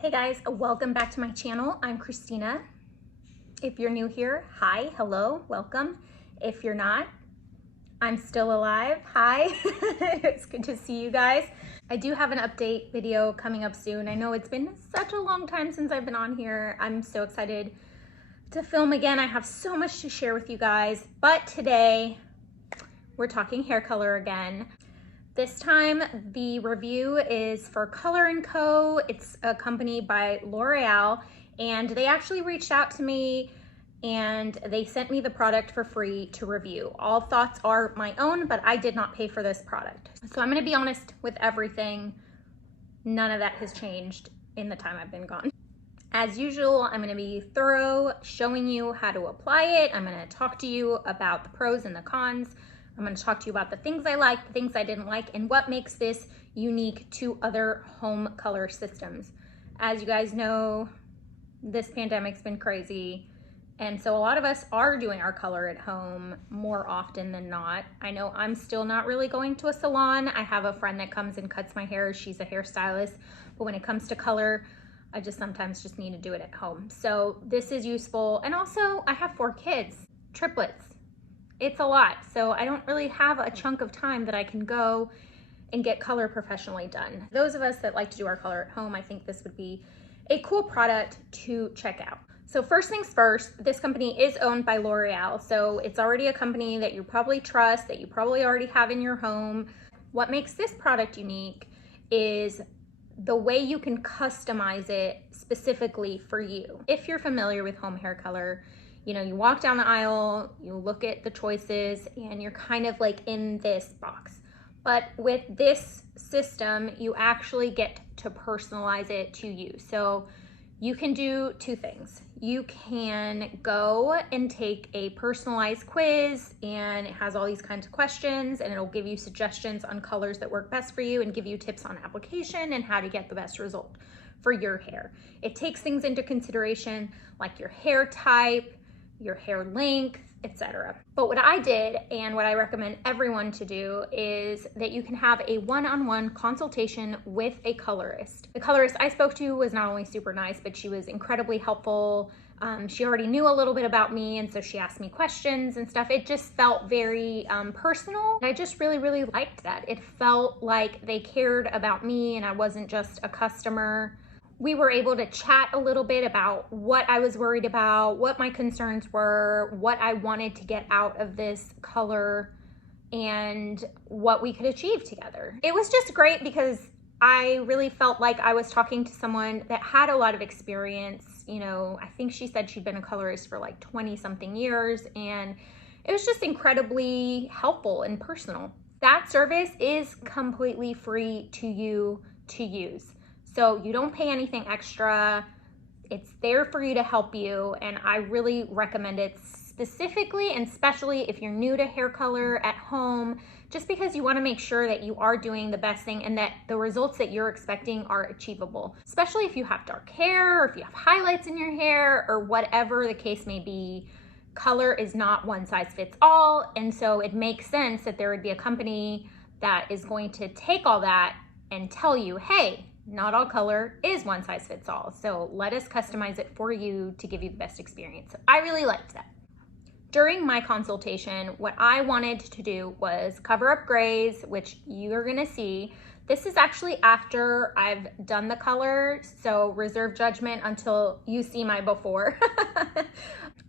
Hey guys, welcome back to my channel. I'm Christina. If you're new here, hi, hello, welcome. If you're not, I'm still alive. Hi, it's good to see you guys. I do have an update video coming up soon. I know it's been such a long time since I've been on here. I'm so excited to film again. I have so much to share with you guys, but today we're talking hair color again. This time, the review is for Color&Co. It's a company by L'Oreal, and they actually reached out to me and they sent me the product for free to review. All thoughts are my own, but I did not pay for this product. So I'm gonna be honest with everything. None of that has changed in the time I've been gone. As usual, I'm gonna be thorough, showing you how to apply it. I'm gonna talk to you about the pros and the cons. I'm going to talk to you about the things I liked, the things I didn't like, and what makes this unique to other home color systems. As you guys know, this pandemic's been crazy, and so a lot of us are doing our color at home more often than not. I know I'm still not really going to a salon. I have a friend that comes and cuts my hair. She's a hairstylist, but when it comes to color, I just sometimes just need to do it at home. So this is useful, and also I have 4 kids, triplets. It's a lot, so I don't really have a chunk of time that I can go and get color professionally done. Those of us that like to do our color at home, I think this would be a cool product to check out. So first things first, this company is owned by L'Oreal, so it's already a company that you probably trust, that you probably already have in your home. What makes this product unique is the way you can customize it specifically for you. If you're familiar with home hair color, you know, you walk down the aisle, you look at the choices, and you're kind of like in this box. But with this system, you actually get to personalize it to you. So you can do 2 things. You can go and take a personalized quiz, and it has all these kinds of questions, and it'll give you suggestions on colors that work best for you and give you tips on application and how to get the best result for your hair. It takes things into consideration like your hair type, your hair length, etc. But what I did, and what I recommend everyone to do, is that you can have a one-on-one consultation with a colorist. The colorist I spoke to was not only super nice, but she was incredibly helpful. She already knew a little bit about me, and so she asked me questions and stuff. It just felt very personal. And I just really liked that. It felt like they cared about me and I wasn't just a customer. We were able to chat a little bit about what I was worried about, what my concerns were, what I wanted to get out of this color, and what we could achieve together. It was just great because I really felt like I was talking to someone that had a lot of experience. You know, I think she said she'd been a colorist for like 20 something years, and it was just incredibly helpful and personal. That service is completely free to you to use. So you don't pay anything extra. It's there for you to help you, and I really recommend it, specifically and especially if you're new to hair color at home, just because you want to make sure that you are doing the best thing and that the results that you're expecting are achievable. Especially if you have dark hair, or if you have highlights in your hair, or whatever the case may be. Color is not one size fits all, and so it makes sense that there would be a company that is going to take all that and tell you, hey, not all color is one size fits all. So let us customize it for you to give you the best experience. So I really liked that. During my consultation, what I wanted to do was cover up grays, which you're gonna see. This is actually after I've done the color, so reserve judgment until you see my before.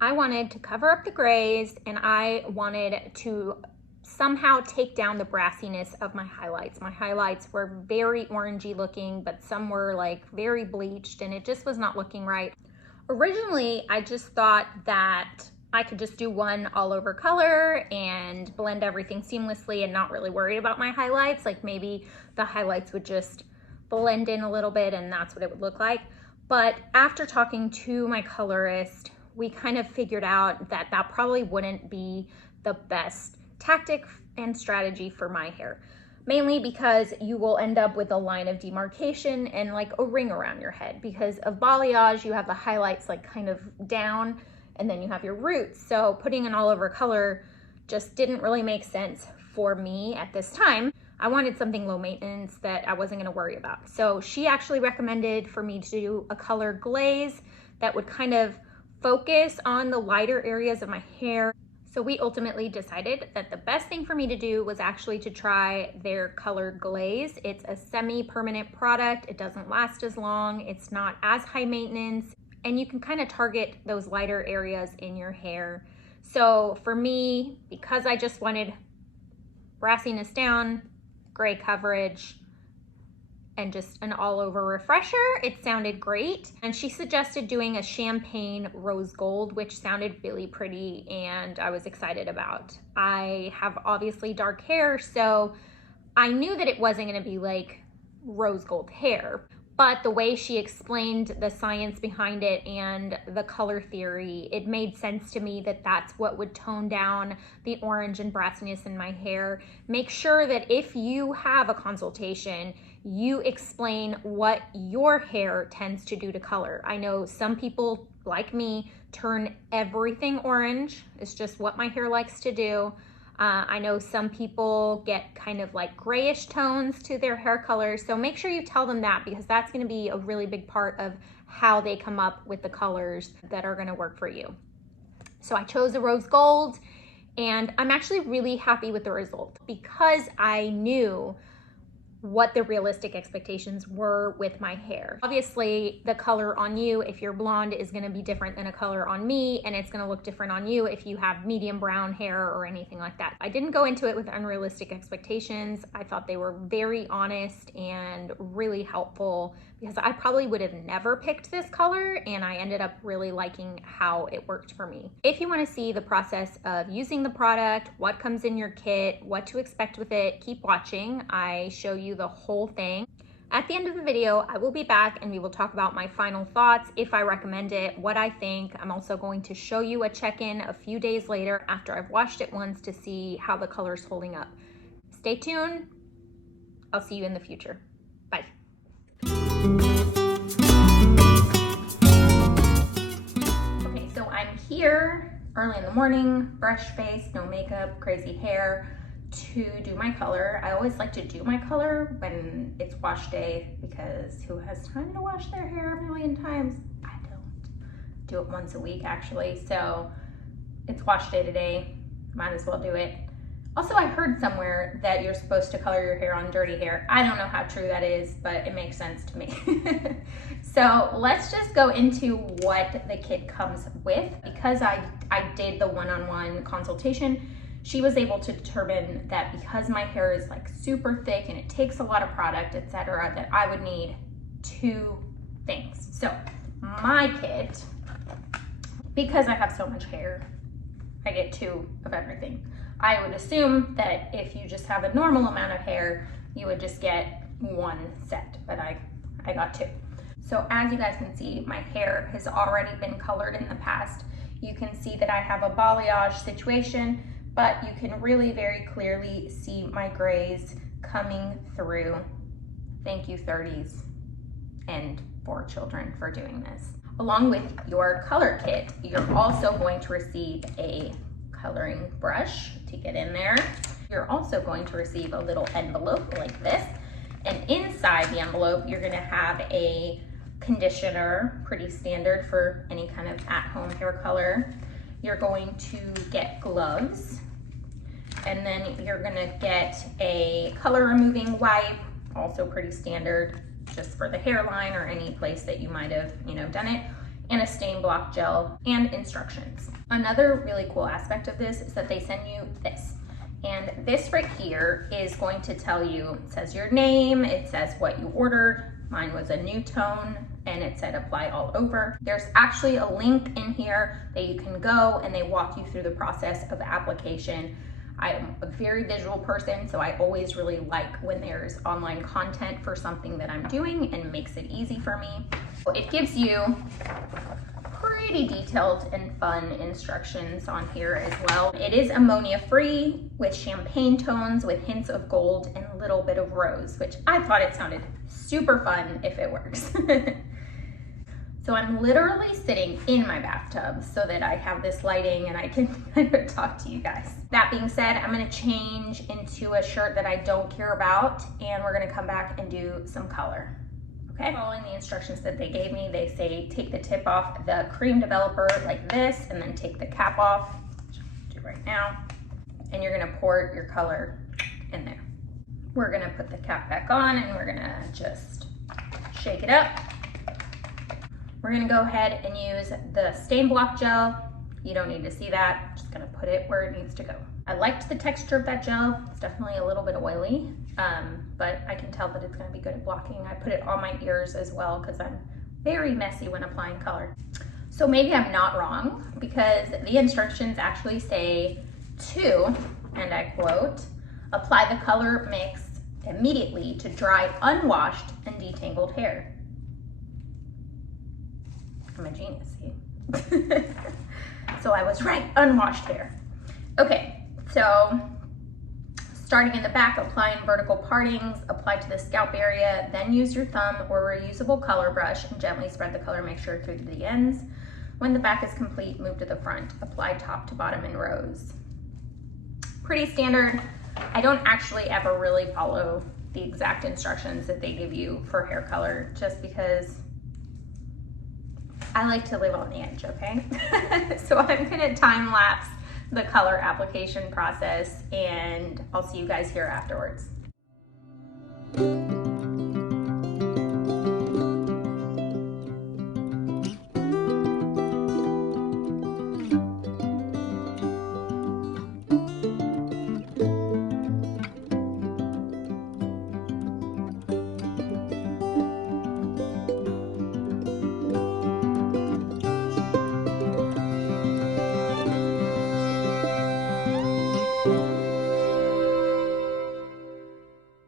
I wanted to cover up the grays, and I wanted to somehow take down the brassiness of my highlights. My highlights were very orangey looking, but some were like very bleached, and it just was not looking right. Originally, I just thought that I could just do one all over color and blend everything seamlessly and not really worry about my highlights. Like maybe the highlights would just blend in a little bit and that's what it would look like. But after talking to my colorist, we kind of figured out that that probably wouldn't be the best tactic and strategy for my hair, mainly because you will end up with a line of demarcation and like a ring around your head. Because of balayage, you have the highlights like kind of down, and then you have your roots. So putting an all over color just didn't really make sense for me at this time. I wanted something low maintenance that I wasn't gonna worry about. So she actually recommended for me to do a color glaze that would kind of focus on the lighter areas of my hair. So we ultimately decided that the best thing for me to do was actually to try their color glaze. It's a semi-permanent product. It doesn't last as long. It's not as high maintenance, and you can kind of target those lighter areas in your hair. So for me, because I just wanted brassiness down, gray coverage, and just an all-over refresher, it sounded great. And she suggested doing a champagne rose gold, which sounded really pretty and I was excited about. I have obviously dark hair, so I knew that it wasn't gonna be like rose gold hair, but the way she explained the science behind it and the color theory, it made sense to me that that's what would tone down the orange and brassiness in my hair. Make sure that if you have a consultation, you explain what your hair tends to do to color. I know some people, like me, turn everything orange. It's just what my hair likes to do. I know some people get kind of like grayish tones to their hair color. So make sure you tell them that, because that's gonna be a really big part of how they come up with the colors that are gonna work for you. So I chose a rose gold, and I'm actually really happy with the result because I knew what the realistic expectations were with my hair. Obviously, the color on you, if you're blonde, is gonna be different than a color on me, and it's gonna look different on you if you have medium brown hair or anything like that. I didn't go into it with unrealistic expectations. I thought they were very honest and really helpful, because I probably would have never picked this color, and I ended up really liking how it worked for me. If you wanna see the process of using the product, what comes in your kit, what to expect with it, keep watching. I show you the whole thing. At the end of the video, I will be back and we will talk about my final thoughts, if I recommend it, what I think. I'm also going to show you a check-in a few days later after I've washed it once to see how the color's holding up. Stay tuned. I'll see you in the future. Bye. Okay, so I'm here early in the morning, brush face, no makeup, crazy hair, to do my color. I always like to do my color when it's wash day, because who has time to wash their hair a million times? I don't. Do it once a week actually, so it's wash day today, might as well do it. Also, I heard somewhere that you're supposed to color your hair on dirty hair. I don't know how true that is, but it makes sense to me. So let's just go into what the kit comes with. Because I did the one-on-one consultation, she was able to determine that because my hair is like super thick and it takes a lot of product, etc., that I would need 2 things. So my kit, because I have so much hair, I get 2 of everything. I would assume that if you just have a normal amount of hair, you would just get 1 set, but I got 2. So as you guys can see, my hair has already been colored in the past. You can see that I have a balayage situation, but you can really very clearly see my grays coming through. Thank you 30s and 4 children for doing this. Along with your color kit, you're also going to receive a coloring brush to get in there. You're also going to receive a little envelope like this, and inside the envelope you're gonna have a conditioner, pretty standard for any kind of at-home hair color. You're going to get gloves, and then you're gonna get a color removing wipe, also pretty standard just for the hairline or any place that you might have, done it, and a stain block gel and instructions. Another really cool aspect of this is that they send you this. And this right here is going to tell you, it says your name, it says what you ordered. Mine was a new tone and it said apply all over. There's actually a link in here that you can go and they walk you through the process of application. I am a very visual person, so I always really like when there's online content for something that I'm doing and makes it easy for me. It gives you pretty detailed and fun instructions on here as well. It is ammonia free with champagne tones with hints of gold and a little bit of rose, which I thought it sounded super fun if it works. So I'm literally sitting in my bathtub so that I have this lighting and I can kind of talk to you guys. That being said, I'm gonna change into a shirt that I don't care about, and we're gonna come back and do some color. Okay, following the instructions that they gave me, they say take the tip off the cream developer like this, and then take the cap off, which I'll do right now, and you're gonna pour your color in there. We're gonna put the cap back on and we're gonna just shake it up. We're gonna go ahead and use the stain block gel. You don't need to see that. I'm just gonna put it where it needs to go. I liked the texture of that gel. It's definitely a little bit oily, but I can tell that it's gonna be good at blocking. I put it on my ears as well because I'm very messy when applying color. So maybe I'm not wrong, because the instructions actually say to, and I quote, apply the color mix immediately to dry unwashed and detangled hair. I'm a genius, see? So I was right, unwashed hair. Okay, so starting in the back, applying vertical partings, apply to the scalp area, then use your thumb or reusable color brush and gently spread the color mixture through the ends. When the back is complete, move to the front. Apply top to bottom in rows. Pretty standard. I don't actually ever really follow the exact instructions that they give you for hair color, just because I like to live on the edge, okay? So I'm gonna time lapse the color application process, and I'll see you guys here afterwards.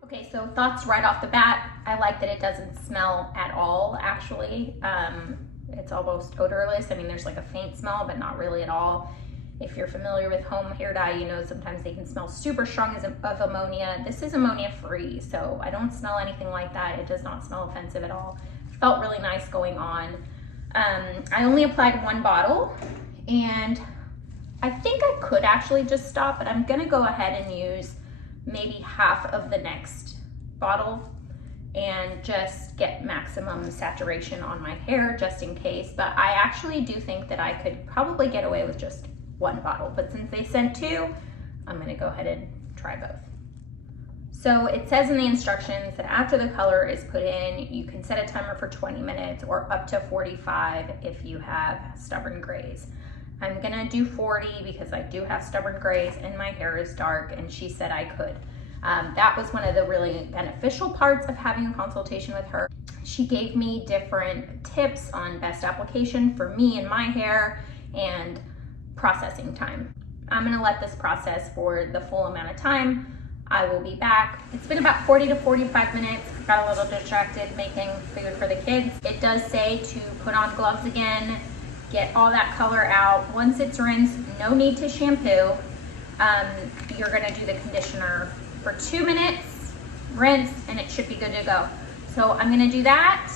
Okay, so thoughts right off the bat. I like that it doesn't smell at all, actually. It's almost odorless. I mean, there's like a faint smell, but not really at all. If you're familiar with home hair dye, you know sometimes they can smell super strong of ammonia. This is ammonia free, so I don't smell anything like that. It does not smell offensive at all. It felt really nice going on. I only applied one bottle, and I think I could actually just stop, but I'm gonna go ahead and use maybe half of the next bottle and just get maximum saturation on my hair just in case. But I actually do think that I could probably get away with just one bottle, but since they sent two, I'm gonna go ahead and try both. So it says in the instructions that after the color is put in, you can set a timer for 20 minutes or up to 45 if you have stubborn grays. I'm gonna do 40 because I do have stubborn grays and my hair is dark, and she said I could. That was one of the really beneficial parts of having a consultation with her. She gave me different tips on best application for me and my hair and processing time. I'm gonna let this process for the full amount of time. I will be back. It's been about 40 to 45 minutes. Got a little distracted making food for the kids. It does say to put on gloves again, get all that color out. Once it's rinsed, no need to shampoo. You're gonna do the conditioner for 2 minutes, rinse, and it should be good to go. So I'm gonna do that.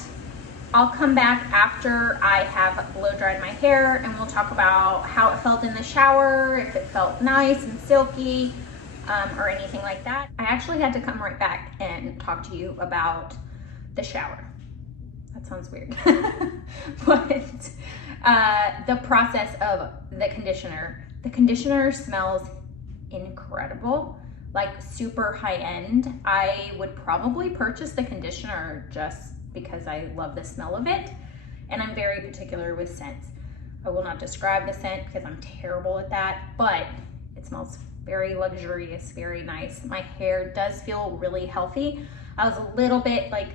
I'll come back after I have blow dried my hair, and we'll talk about how it felt in the shower, if it felt nice and silky, or anything like that. I actually had to come right back and talk to you about the shower. That sounds weird. But the process of the conditioner smells incredible, like super high end. I would probably purchase the conditioner just because I love the smell of it, and I'm very particular with scents. I will not describe the scent because I'm terrible at that, but it smells very luxurious, very nice. My hair does feel really healthy. I was a little bit like,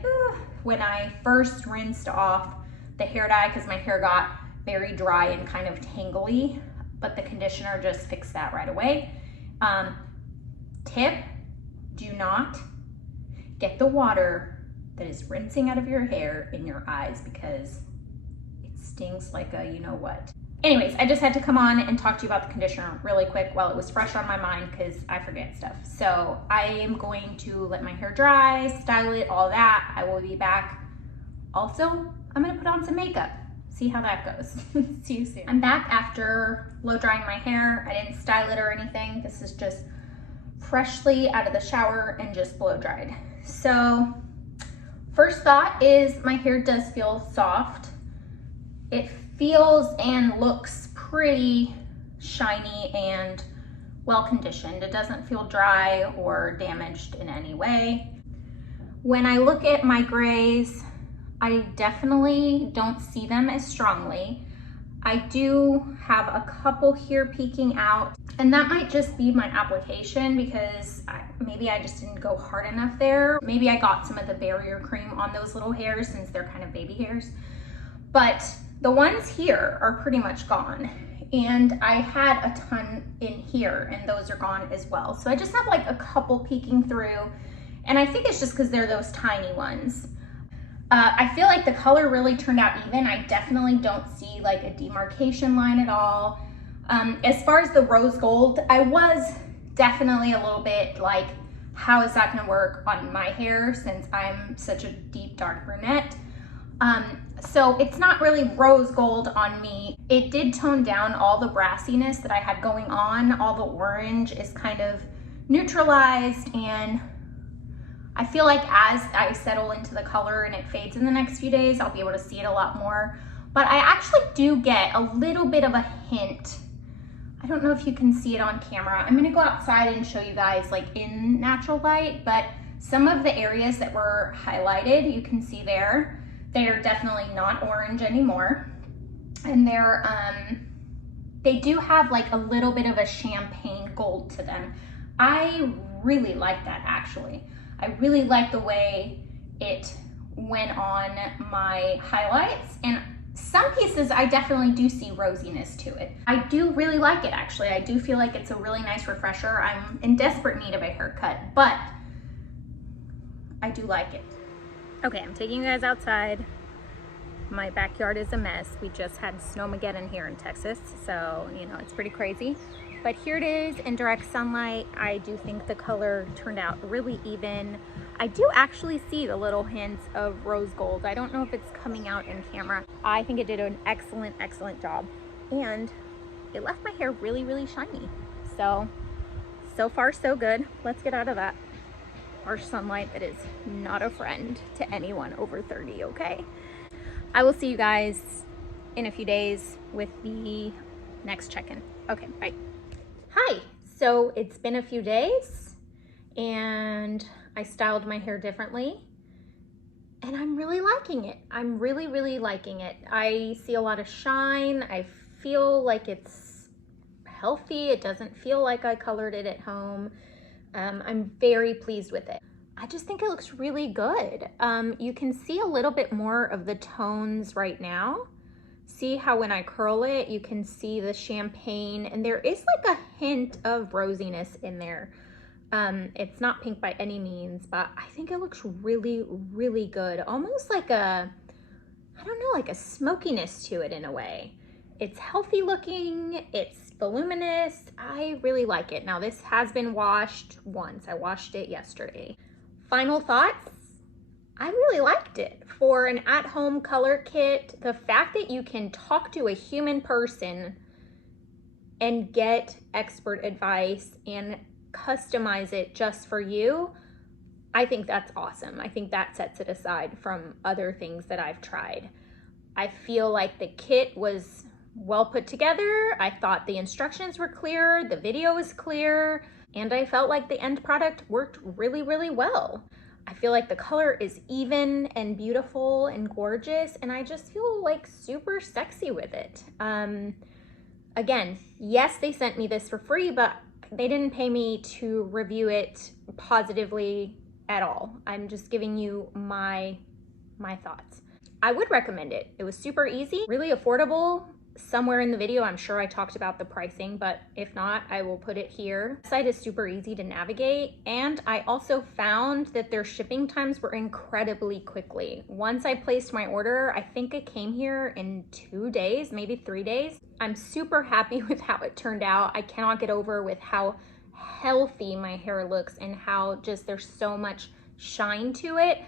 when I first rinsed off the hair dye because my hair got very dry and kind of tangly, but the conditioner just fixed that right away. Tip, do not get the water that is rinsing out of your hair in your eyes because it stings like a you know what. Anyways, I just had to come on and talk to you about the conditioner really quick while it was fresh on my mind because I forget stuff. So I am going to let my hair dry, style it, all that. I will be back. Also, I'm gonna put on some makeup. see how that goes. See you soon. I'm back after blow drying my hair. I didn't style it or anything. This is just freshly out of the shower and just blow dried. So first thought is my hair does feel soft. It feels and looks pretty shiny and well conditioned. It doesn't feel dry or damaged in any way. When I look at my grays, I definitely don't see them as strongly. I do have a couple here peeking out, and that might just be my application because maybe I just didn't go hard enough there. Maybe I got some of the barrier cream on those little hairs since they're kind of baby hairs. But the ones here are pretty much gone. And I had a ton in here and those are gone as well. So I just have like a couple peeking through, and I think it's just because they're those tiny ones. I feel like the color really turned out even. I definitely don't see like a demarcation line at all. As far as the rose gold, I was definitely a little bit like, how is that gonna work on my hair since I'm such a deep dark brunette? So it's not really rose gold on me. It did tone down all the brassiness that I had going on. All the orange is kind of neutralized, and I feel like as I settle into the color and it fades in the next few days, I'll be able to see it a lot more. But I actually do get a little bit of a hint. I don't know if you can see it on camera. I'm gonna go outside and show you guys like in natural light, but some of the areas that were highlighted, you can see there, they are definitely not orange anymore. And they do have like a little bit of a champagne gold to them. I really like that actually. I really like the way it went on my highlights, and some pieces I definitely do see rosiness to it. I do really like it actually. I do feel like it's a really nice refresher. I'm in desperate need of a haircut, but I do like it. Okay, I'm taking you guys outside. My backyard is a mess. We just had snowmageddon here in Texas, so you know, it's pretty crazy. But here it is in direct sunlight. I do think the color turned out really even. I do actually see the little hints of rose gold. I don't know if it's coming out in camera. I think it did an excellent, excellent job. And it left my hair really, really shiny. So far so good. Let's get out of that harsh sunlight that is not a friend to anyone over 30, okay? I will see you guys in a few days with the next check-in. Okay, bye. Hi, so it's been a few days and I styled my hair differently and I'm really liking it. I'm really, really liking it. I see a lot of shine. I feel like it's healthy. It doesn't feel like I colored it at home. I'm very pleased with it. I just think it looks really good. You can see a little bit more of the tones right now. See how when I curl it, you can see the champagne, and there is like a hint of rosiness in there. It's not pink by any means, but I think it looks really, really good. Almost like a, I don't know, like a smokiness to it in a way. It's healthy looking, it's voluminous. I really like it. Now this has been washed once. I washed it yesterday. Final thoughts? I really liked it. For an at-home color kit, the fact that you can talk to a human person and get expert advice and customize it just for you, I think that's awesome. I think that sets it aside from other things that I've tried. I feel like the kit was well put together. I thought the instructions were clear, the video was clear, and I felt like the end product worked really, really well. I feel like the color is even and beautiful and gorgeous, and I just feel like super sexy with it. Again, yes, they sent me this for free, but they didn't pay me to review it positively at all. I'm just giving you my thoughts. I would recommend it. It was super easy, really affordable. Somewhere in the video, I'm sure I talked about the pricing, but if not, I will put it here. The site is super easy to navigate, and I also found that their shipping times were incredibly quickly. Once I placed my order, I think it came here in 2 days, maybe 3 days. I'm super happy with how it turned out. I cannot get over with how healthy my hair looks and how just there's so much shine to it.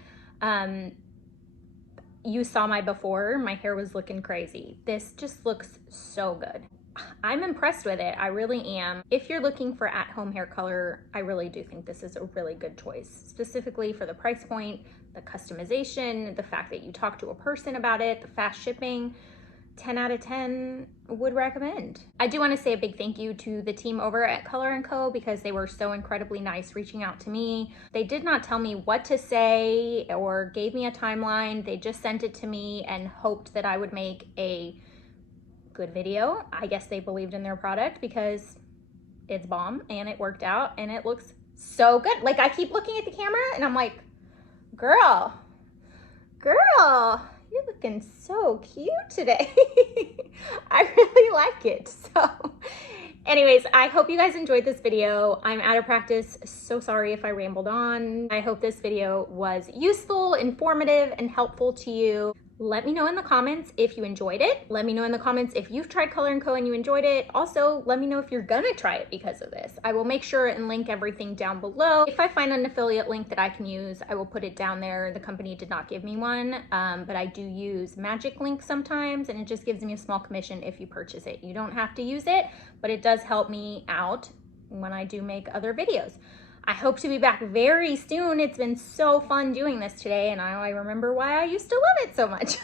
you saw my before, my hair was looking crazy. This just looks so good. I'm impressed with it. I really am. If you're looking for at-home hair color, I really do think this is a really good choice, specifically for the price point, the customization, the fact that you talk to a person about it, the fast shipping. 10 out of 10 would recommend. I do want to say a big thank you to the team over at Color&Co because they were so incredibly nice reaching out to me. They did not tell me what to say or gave me a timeline. They just sent it to me and hoped that I would make a good video. I guess they believed in their product because it's bomb and it worked out and it looks so good. Like, I keep looking at the camera and I'm like, girl, you're looking so cute today. I really like it. So anyways, I hope you guys enjoyed this video. I'm out of practice, so sorry if I rambled on. I hope this video was useful, informative, and helpful to you. Let me know in the comments if you enjoyed it. Let me know in the comments if you've tried Color&Co and you enjoyed it. Also, let me know if you're gonna try it because of this. I will make sure and link everything down below. If I find an affiliate link that I can use, I will put it down there. The company did not give me one, but I do use Magic Link sometimes, and it just gives me a small commission if you purchase it. You don't have to use it, but it does help me out when I do make other videos. I hope to be back very soon. It's been so fun doing this today, and I remember why I used to love it so much.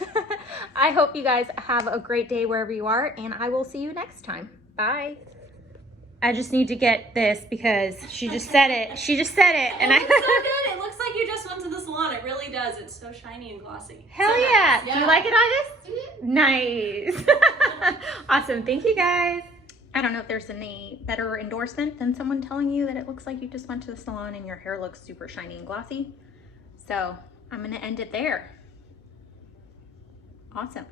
I hope you guys have a great day wherever you are, and I will see you next time. Bye. I just need to get this because she just said it. She just said it. And it looks so good. It looks like you just went to the salon. It really does. It's so shiny and glossy. Hell so yeah. Nice. Do you like it, August? Mm-hmm. Nice. Awesome. Thank you, guys. I don't know if there's any better endorsement than someone telling you that it looks like you just went to the salon and your hair looks super shiny and glossy. So I'm gonna end it there. Awesome.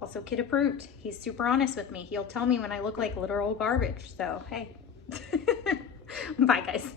Also, kid approved. He's super honest with me. He'll tell me when I look like literal garbage. So, hey. Bye, guys.